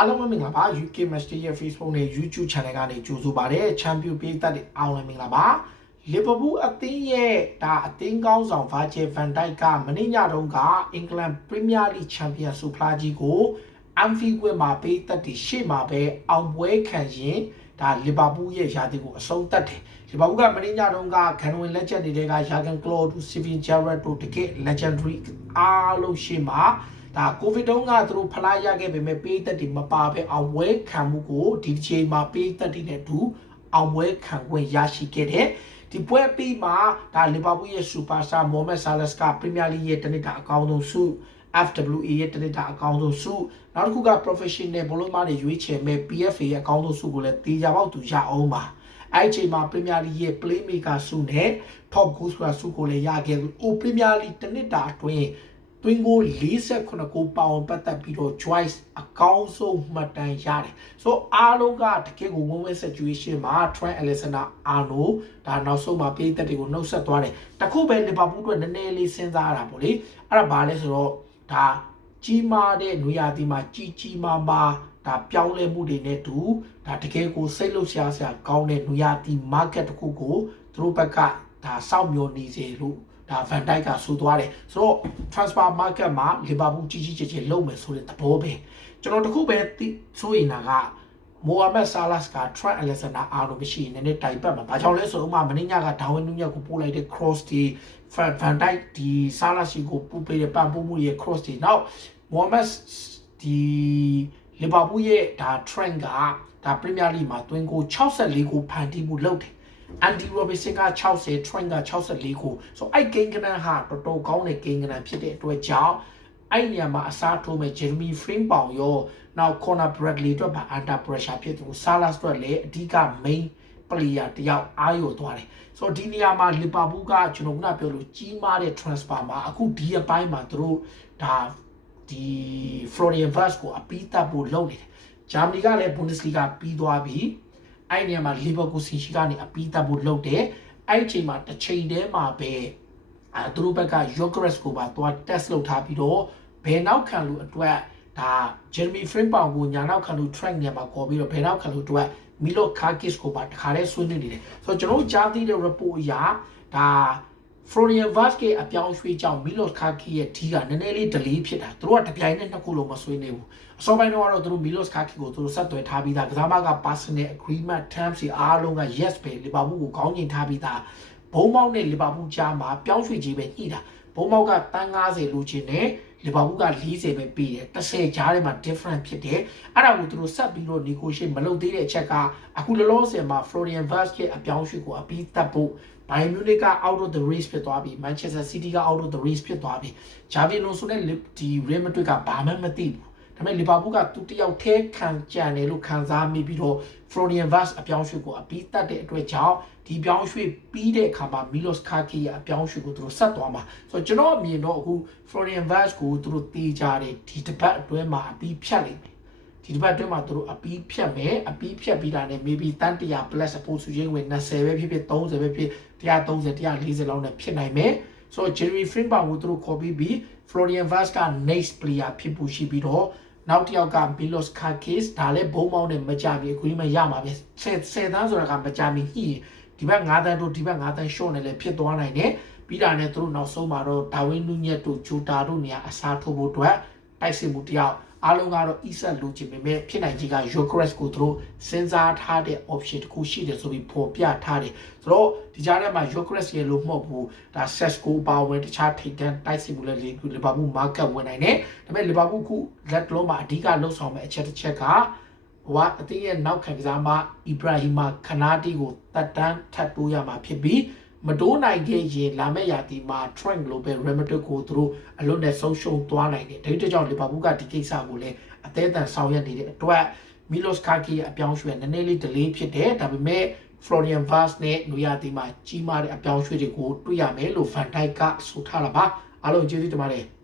အားလုံးပဲမင်္ဂလာပါ UK Match Day ရဲ့ Facebook နဲ့ YouTube Channel ကနေကြိုဆိုပါရစေ။ Champion ပြည်သက်တွေအားလုံးမင်္ဂလာပါ။ Liverpool အသင်းရဲ့ဒါအသင်းကောင်းဆောင် Virgil van Dijk ကမနေ့ညတုန်းက England Premier League Champion ဆုဖလားကြီးကို Anfield ကွင်းမှာပေးသက်တည်ရှေ့မှာပဲအောင်ပွဲခံရင်ဒါ Liverpool ရဲ့ယာတီကိုအဆုံးသတ်တယ်။ Liverpool ကမနေ့ညတုန်းကဂန်ဝင်လက်ချက်တွေက Jurgen Klopp တို့ Steven Gerrard တို့တကယ် legendary အားလုံးရှေ့မှာ ဒါကိုဗစ်တုန်းကသူတို့ဖလားရခဲ့ပေမဲ့ပေးသက်တွေမပါပဲအောင်ပွဲခံမှုကိုဒီတစ်ချိန်မှာပေးသက်တွေနဲ့အတူအောင်ပွဲခံခွင့်ရရှိခဲ့တယ်ဒီပွဲပြီးမှာဒါလီဗာပူးရဲ့စူပါစတာမိုဟမက်ဆာလက်စ်ကပရီးမီယာလိရဲ့တနစ်တာအကောင်းဆုံးဆု FWA ရဲ့တနစ်တာအကောင်းဆုံးဆုနောက်တစ်ခုက professional ဘလုံးမတွေရွေးချယ်မဲ့ PFA ရဲ့အကောင်းဆုံးဆုကိုလည်းတေချာပေါက်သူရအောင်ပါအဲ့ဒီချိန်မှာပရီးမီယာလိရဲ့ playmaker ဆုနဲ့ top goal scorer ဆုကိုလည်းရခဲ့တယ်။အိုပရီးမီယာလိတနစ်တာအတွင်း တွင်းကို48ကိုပေါင်ပတ်သက်ပြီးတော့ choice အကောင်းဆုံးမှတ်တမ်းရတယ်။ so အားလုံးကတကယ်ကို win win situation မှာ Trent Alexander Arnold ဒါနောက်ဆုံးမှာပြည်သက်တွေကိုနှုတ်ဆက်သွားတယ်။တခုပဲ Liverpool အတွက်နည်းနည်းလေးစဉ်းစားရတာပေါ့လေ။အဲ့ဒါဘာလဲဆိုတော့ဒါကြီးမားတဲ့နွေရာသီမှာကြီးကြီးမားမားဒါပြောင်းလဲမှုတွေနဲ့တူဒါတကယ်ကိုစိတ်လှုပ်ရှားစရာကောင်းတဲ့နွေရာသီ market တခုကိုသူတို့ဘက်ကဒါစောင့်မျှော်နေစေလို့ ဒါ Van Dijk ကဆိုသွားတယ်ဆိုတော့ transfer market မှာ Liverpool ကြီးကြီးကျယ်ကျယ်လုပ်မယ်ဆိုတဲ့သဘောပဲကျွန်တော်တခုပဲဆိုရင်တာကမိုဟာမက်ဆာလတ်က Trent Alexander Arnold မရှိရင်လည်းတိုင်ပတ်မှာဘာကြောင့်လဲဆိုတော့ဥမာမင်းညကဒါဝင်နူးညက်ကိုပို့လိုက်တဲ့ cross ဒီ Van Dijk ဒီဆာလတ်ရှိကိုပို့ပေးတဲ့ပံ့ပိုးမှုရဲ့ cross ဒီနောက်မိုဟာမက်ဒီလီဗာပူးရဲ့ဒါ Trent ကဒါ Premier League မှာတွင်ကို64ကိုဖန်တီးမှုလုပ်တယ် အန်ဒီရိုဘီဆင်က60 Trent က64ကိုဆိုအဲ့ကိန်းကနန်ဟာတော်တော်ကောင်းတဲ့ကိန်းကနန်ဖြစ်တဲ့အတွက်ကြောင့်အဲ့နေရာမှာအစားထိုးမဲ့ Jeremy Frame ပေါင်ရောနောက် Conor Bradley အတွက်ပါ under pressure ဖြစ်သူ Salah အတွက်လည်းအဓိက main player တယောက်အားရသွားတယ်ဆိုတော့ဒီနေရာမှာ Liverpool ကကျွန်တော်ကပြောလို့ကြီးမားတဲ့ transfer မှာအခုဒီအပိုင်းမှာသူတို့ဒါဒီ Florian Wirtz ကိုအပီးတပ်ဖို့လုပ်နေတယ်ဂျာမနီကလည်း Bundesliga ပြီးသွားပြီ အဲ့ဒီနေရာမှာ Liverpool စီရှိကနေအပီးတပ်ဖို့လုပ်တယ်အဲ့ဒီအချိန်မှာတစ်ချိန်တည်းမှာပဲအဲသူတို့ဘက်က Yogres ကိုပါသွား test လုပ်ထားပြီးတော့ဘယ်နောက်ခံလို့အတွက်ဒါ Jeremy Frimpong ကိုညာနောက်ခံလို့ track နေမှာခေါ်ပြီးတော့ဘယ်နောက်ခံလို့အတွက် Milo Kakis ကိုပါတခါတည်းဆွေးနွေးနေတယ်ဆိုတော့ကျွန်တော်ကြားသိတဲ့ report အရဒါ Florian Wirtz ရဲ့အပြောင်းရွှေ့ကြောင့် Milos Kaki ရဲ့ဒီကနည်းနည်းလေး delay ဖြစ်တာသူတို့ကတပြိုင်နက်နှစ်ခုလုံးမဆွေးနေဘူးအစောပိုင်းတော့ကတော့သူတို့ Milos Kaki ကိုသူတို့ဆက်သွယ်ထားပြီးသားကစားမက personal agreement terms တွေအားလုံးက yes ပဲလီဗာပူးကိုခေါင်းညင်ထားပြီးသားဘုံမောက်နဲ့လီဗာပူးကြားမှာပြောင်းရွှေ့ကြီးပဲညှိတာ ဘုံမောက်ကတန်း90လိုချင်တယ်လီဗာပူးက40ပဲပေးတယ်30ကြားထဲမှာ different ဖြစ်တယ်အဲ့ဒါကိုသူတို့ဆက်ပြီးတော့ negotiate မလုပ်သေးတဲ့အချက်ကအခုလောလောဆယ်မှာ Florian Wirtz ရဲ့အပြောင်းရွှေ့ကိုအပြီးသတ်ဖို့ Bayern Munich က out of the race ဖြစ်သွားပြီ Manchester City က out of the race ဖြစ်သွားပြီ Xavi Alonso နဲ့ဒီ Real Madrid ကဘာမှမသိဘူး ဒါပေမဲ့လီဗာပူးကသူတယောက်ထဲခံကြံတယ်လို့ခံစားမိပြီးတော့ Florian Wirtz အပြောင်းရွှေ့ကိုအပြီးတတ်တဲ့အတွက်ကြောင့်ဒီပြောင်းရွှေ့ပြီးတဲ့အခါမှာ Milos Kaki ရဲ့အပြောင်းရွှေ့ကိုသူတို့ဆက်သွားမှာဆိုတော့ကျွန်တော်အမြင်တော့အခု Florian Wirtz ကိုသူတို့တေးကြတယ်ဒီတစ်ပတ်အတွင်းမှာအပြီးဖြတ်လိမ့်မယ်ဒီတစ်ပတ်အတွင်းမှာသူတို့အပီးဖြတ်မယ်အပီးဖြတ်ပြီးတာနဲ့ maybe တန်100 plus အဖို့စုချင်းဝင်20ပဲဖြစ်ဖြစ်30ပဲဖြစ်130 140လောက်နဲ့ဖြစ်နိုင်မယ်ဆိုတော့ Jeremy Frimpong ကိုသူတို့ခေါ်ပြီးပြီး Florian Wirtz က next player ဖြစ်ဖို့ရှိပြီးတော့ နောက်တစ်ယောက်က Milos Kakis ဒါလည်းဘုံမောင်းနဲ့မကြမီအခုမှရမှာပဲ10 10တန်းဆိုတာကမကြမီဟိဒီဘက်9တန်းတို့ဒီဘက်9တန်း short နဲ့လည်းဖြစ်သွားနိုင်တယ်ပြီးတာနဲ့သူတို့နောက်ဆုံးမှာတော့ဒါဝင်းနူးညက်တို့ဂျိုတာတို့နေရာအစားထိုးဖို့အတွက်တိုက်စစ်မှုတယောက် အားလုံးကတော့ ESA လိုချင်ပေမဲ့ဖြစ်နိုင်ကြီးက Yogres ကိုသူတို့စဉ်းစားထားတဲ့ option တခုရှိတယ်ဆိုပြီးပေါ်ပြထားတယ်ဆိုတော့ဒီကြားထဲမှာ Yogres ရဲ့လို့မဟုတ်ဘူးဒါ Sesco ပါဝင်တခြားထိပ်တန်းတိုက်စစ်မှုလည်းလီဗာပူး market ဝင်နိုင်တယ်ဒါပေမဲ့လီဗာပူးခုလက်လုံးမှာအဓိကလှုပ်ဆောင်မဲ့အချက်တစ်ချက်ကဟိုကအတင်းရဲ့နောက်ခံကစားမအီဘရာဟီမာခနာတီကိုတက်တန်းထပ်တိုးရမှာဖြစ်ပြီး မတိုးနိုင်ခဲ့ရင်လာမယ့်ရာသီမှာ Trent Global Remedio ကိုသူတို့အလွတ်နဲ့ဆုံးရှုံးသွားနိုင်တယ်။ဒါကြောင့်ကြောင့်လီဗာပူးကဒီကိစ္စကိုလည်းအသေးအံဆောင်ရွက်နေတဲ့အတွက် Milos Kaki ရဲ့အပြောင်းရွှေ့နည်းနည်းလေး delay ဖြစ်တယ်။ဒါပေမဲ့ Florian Wirtz နဲ့နွေရာသီမှာကြီးမားတဲ့အပြောင်းရွှေ့တွေကိုတွေ့ရမယ်လို့ Van Dijk ကဆိုထားတာပါ။အားလုံးကျေးဇူးတင်ပါတယ်။